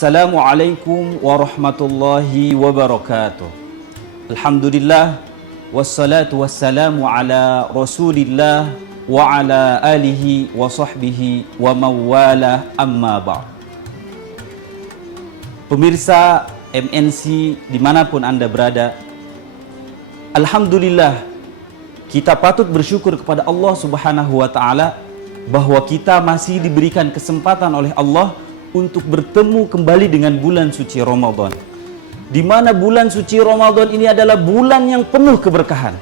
Assalamualaikum warahmatullahi wabarakatuh. Alhamdulillah wassalatu wassalamu ala Rasulillah wa ala alihi wa sahbihi wa mawala amma ba'd. Pemirsa MNC dimanapun Anda berada, Alhamdulillah kita patut bersyukur kepada Allah Subhanahu wa Ta'ala bahwa kita masih diberikan kesempatan oleh Allah untuk bertemu kembali dengan bulan suci Ramadan, di mana bulan suci Ramadan ini adalah bulan yang penuh keberkahan,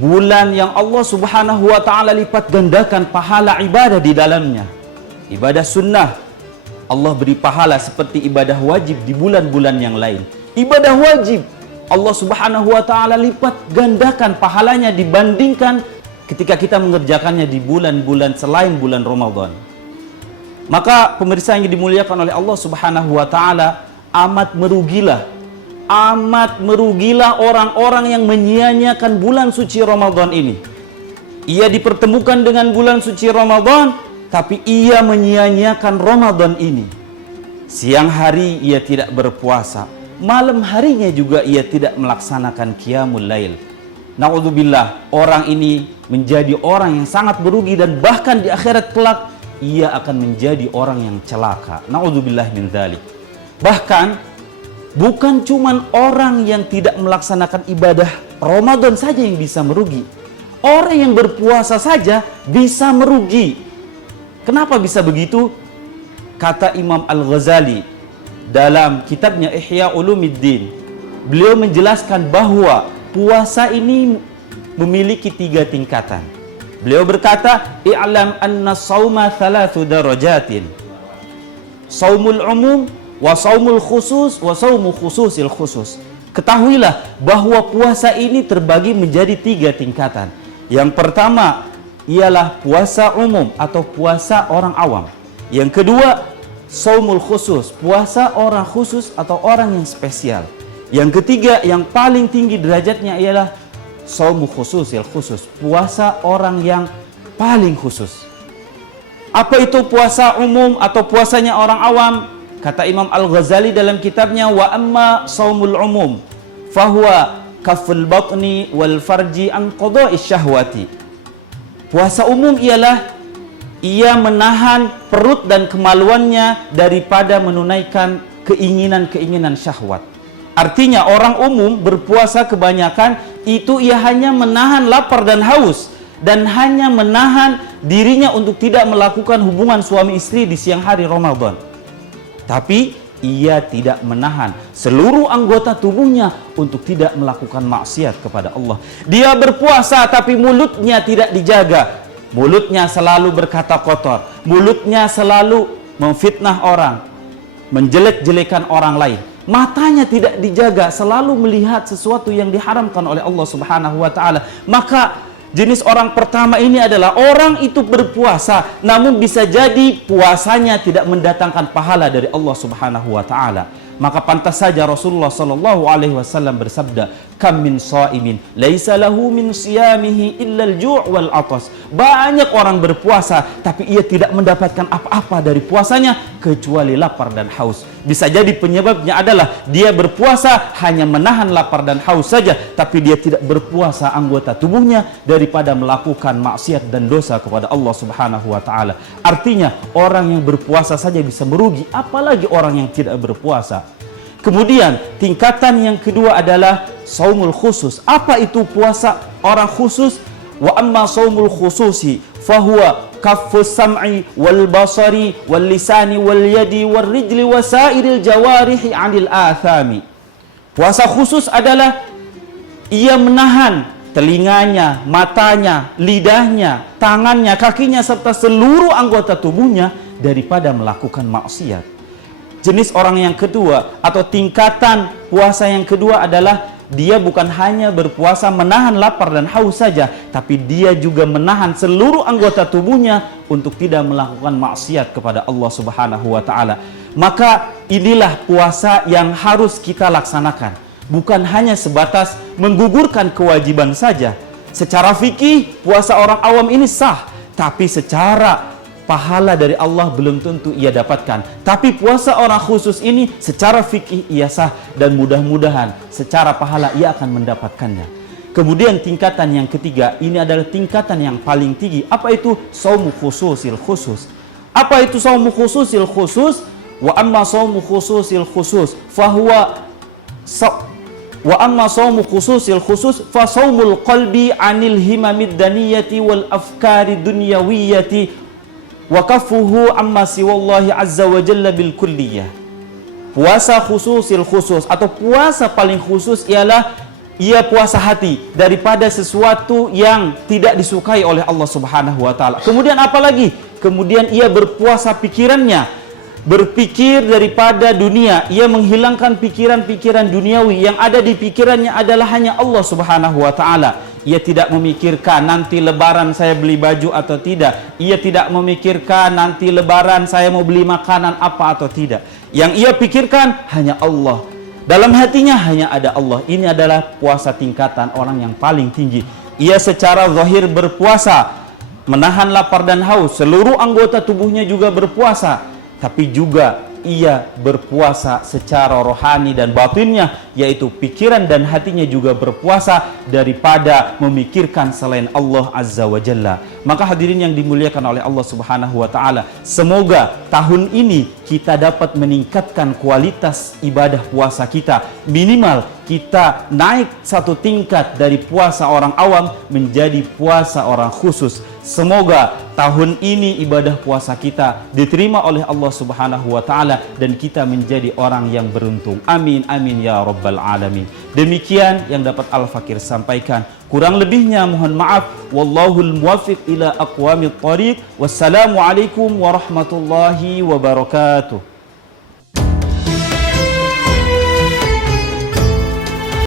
bulan yang Allah Subhanahu wa Ta'ala lipat gandakan pahala ibadah di dalamnya. Ibadah sunnah Allah beri pahala seperti ibadah wajib di bulan-bulan yang lain. Ibadah wajib Allah Subhanahu wa Ta'ala lipat gandakan pahalanya dibandingkan ketika kita mengerjakannya di bulan-bulan selain bulan Ramadan. Maka pemirsa yang dimuliakan oleh Allah Subhanahu wa Ta'ala, amat merugilah orang-orang yang menyia-nyiakan bulan suci Ramadan ini. Ia dipertemukan dengan bulan suci Ramadan, tapi ia menyia-nyiakan Ramadan ini. Siang hari ia tidak berpuasa, malam harinya juga ia tidak melaksanakan qiyamul lail. Na'udzubillah, orang ini menjadi orang yang sangat merugi, dan bahkan di akhirat kelak ia akan menjadi orang yang celaka. Na'udzubillah min dzalik. Bahkan bukan cuman orang yang tidak melaksanakan ibadah Ramadan saja yang bisa merugi. Orang yang berpuasa saja bisa merugi. Kenapa bisa begitu? Kata Imam Al-Ghazali dalam kitabnya Ihya Ulumuddin, beliau menjelaskan bahwa puasa ini memiliki 3 tingkatan. Beliau berkata, "I'lam anna sauma thalathu darajatin. Saumul umum wa saumul khusus wa saumu khususil khusus." Ketahuilah bahwa puasa ini terbagi menjadi 3 tingkatan. Yang pertama ialah puasa umum atau puasa orang awam. Yang kedua, saumul khusus, puasa orang khusus atau orang yang spesial. Yang ketiga, yang paling tinggi derajatnya ialah saumu khususil khusus, puasa orang yang paling khusus. Apa itu puasa umum atau puasanya orang awam? Kata Imam Al-Ghazali dalam kitabnya, "Wa amma saumul umum fahuwa kaful batni wal farji an qada'i syahwati." Puasa umum ialah ia menahan perut dan kemaluannya daripada menunaikan keinginan-keinginan syahwat. Artinya orang umum berpuasa kebanyakan itu ia hanya menahan lapar dan haus, dan hanya menahan dirinya untuk tidak melakukan hubungan suami istri di siang hari Ramadan. Tapi ia tidak menahan seluruh anggota tubuhnya untuk tidak melakukan maksiat kepada Allah. Dia berpuasa tapi mulutnya tidak dijaga. Mulutnya selalu berkata kotor, mulutnya selalu memfitnah orang, menjelek-jelekan orang lain. Matanya tidak dijaga, selalu melihat sesuatu yang diharamkan oleh Allah Subhanahu wa Ta'ala. Maka jenis orang pertama ini adalah orang itu berpuasa, namun bisa jadi puasanya tidak mendatangkan pahala dari Allah Subhanahu wa Ta'ala. Maka pantas saja Rasulullah sallallahu alaihi wasallam bersabda, "Kam min shaimin laisa lahu min siyamihi illa al-ju' wal 'atas." Banyak orang berpuasa tapi ia tidak mendapatkan apa-apa dari puasanya kecuali lapar dan haus. Bisa jadi penyebabnya adalah dia berpuasa hanya menahan lapar dan haus saja, tapi dia tidak berpuasa anggota tubuhnya daripada melakukan maksiat dan dosa kepada Allah Subhanahu wa Ta'ala. Artinya orang yang berpuasa saja bisa merugi, apalagi orang yang tidak berpuasa. Kemudian tingkatan yang kedua adalah saumul khusus. Apa itu puasa orang khusus? Wa amma saumul khususi fahuwa kaffus sam'i wal basari wal lisani wal yadi wal rijli wa sairil jawarihi 'anil athami. Puasa khusus adalah ia menahan telinganya, matanya, lidahnya, tangannya, kakinya serta seluruh anggota tubuhnya daripada melakukan maksiat. Jenis orang yang kedua atau tingkatan puasa yang kedua adalah dia bukan hanya berpuasa menahan lapar dan haus saja, tapi dia juga menahan seluruh anggota tubuhnya untuk tidak melakukan maksiat kepada Allah Subhanahu wa Ta'ala. Maka inilah puasa yang harus kita laksanakan, bukan hanya sebatas menggugurkan kewajiban saja. Secara fikih puasa orang awam ini sah, tapi secara pahala dari Allah belum tentu ia dapatkan. Tapi puasa orang khusus ini secara fikih ia sah, dan mudah-mudahan secara pahala ia akan mendapatkannya. Kemudian tingkatan yang ketiga, ini adalah tingkatan yang paling tinggi. Apa itu? Shaumu khususil khusus. Apa itu shaumu khususil khusus? Wa amma shaumu khususil khusus fahuwa wa amma shaumu khususil khusus fa shaumul qalbi anil himamid daniyati wal afkari dunyawiyati wa kafuhu amma siwallahi azza wa jalla bil kulliyah. Puasa khususil khusus atau puasa paling khusus ialah ia puasa hati daripada sesuatu yang tidak disukai oleh Allah Subhanahu wa taala. Kemudian apa lagi? Kemudian ia berpuasa pikirannya, berpikir daripada dunia, ia menghilangkan pikiran-pikiran duniawi. Yang ada di pikirannya adalah hanya Allah Subhanahu wa taala. Ia tidak memikirkan nanti lebaran saya beli baju atau tidak. Ia tidak memikirkan nanti lebaran saya mau beli makanan apa atau tidak. Yang ia pikirkan hanya Allah. Dalam hatinya hanya ada Allah. Ini adalah puasa tingkatan orang yang paling tinggi. Ia secara zahir berpuasa, menahan lapar dan haus. Seluruh anggota tubuhnya juga berpuasa. Tapi juga ia berpuasa secara rohani dan batinnya, yaitu pikiran dan hatinya juga berpuasa daripada memikirkan selain Allah Azza wa Jalla. Maka hadirin yang dimuliakan oleh Allah Subhanahu wa taala, semoga tahun ini kita dapat meningkatkan kualitas ibadah puasa kita. Minimal kita naik satu tingkat dari puasa orang awam menjadi puasa orang khusus. Semoga tahun ini ibadah puasa kita diterima oleh Allah Subhanahu wa taala dan kita menjadi orang yang beruntung. Amin amin ya rabbal alamin. Demikian yang dapat Al-Fakir sampaikan. Kurang lebihnya mohon maaf. Wallahul muwaffiq ila aqwamit thariq. Wassalamualaikum warahmatullahi wabarakatuh.